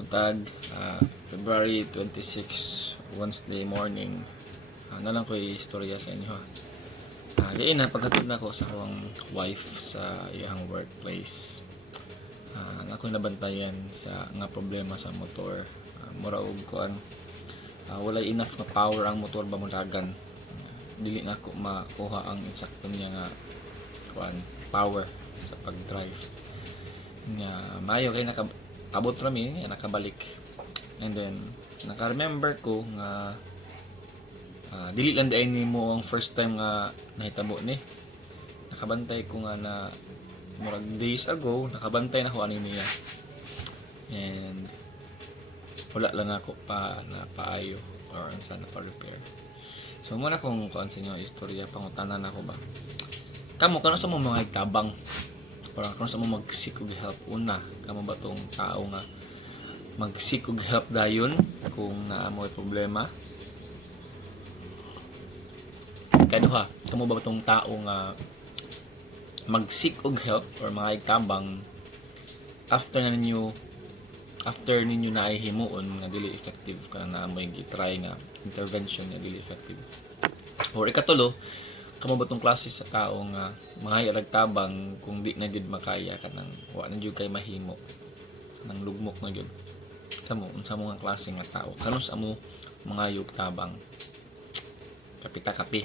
Butag, February 26, Wednesday morning. Nalang ko istorya sa inyo ha. Gayon na pagkatod na ko sa akong wife sa iyang workplace. Ako nabantayan sa nga problema sa motor. Mura og kuan. Wala enough na power ang motor ba mundagan. Dili na ako makuha ang insakto niya nga kuan power sa pag-drive. Nga mayo kay abot rami nakabalik, and then naka-remember ko nga dili lang dayon nimo ang first time nga nahitabo ni. Nakabantay ko nga na murag days ago, nakabantay na ko ani niya, and wala lang ako pa na paayo or unsa na pa repair. So muna kung kuan sa inyo istorya, pangutanan ako ba kamo kano sa mga tabang parang kung sa mo mag-seek og help. Una, kamo ba tong tao nga mag-seek og help dayon kung naamoy problema? Kaduha, kamo ba tong tao nga mag-seek og help or mga igtabang after ninyo na ay himuon nga dili effective ka na amoy gitry nga intervention nga dili effective? Or ikatulo, kamo ba tong klase sa tao nga mga tabang kung di na jud makaya ka nang wa na jud kay mahimo nang lugmok na jud? Kamo unsa mo nga klase nga tao? Kanus amo mga tabang? Kapita kapi.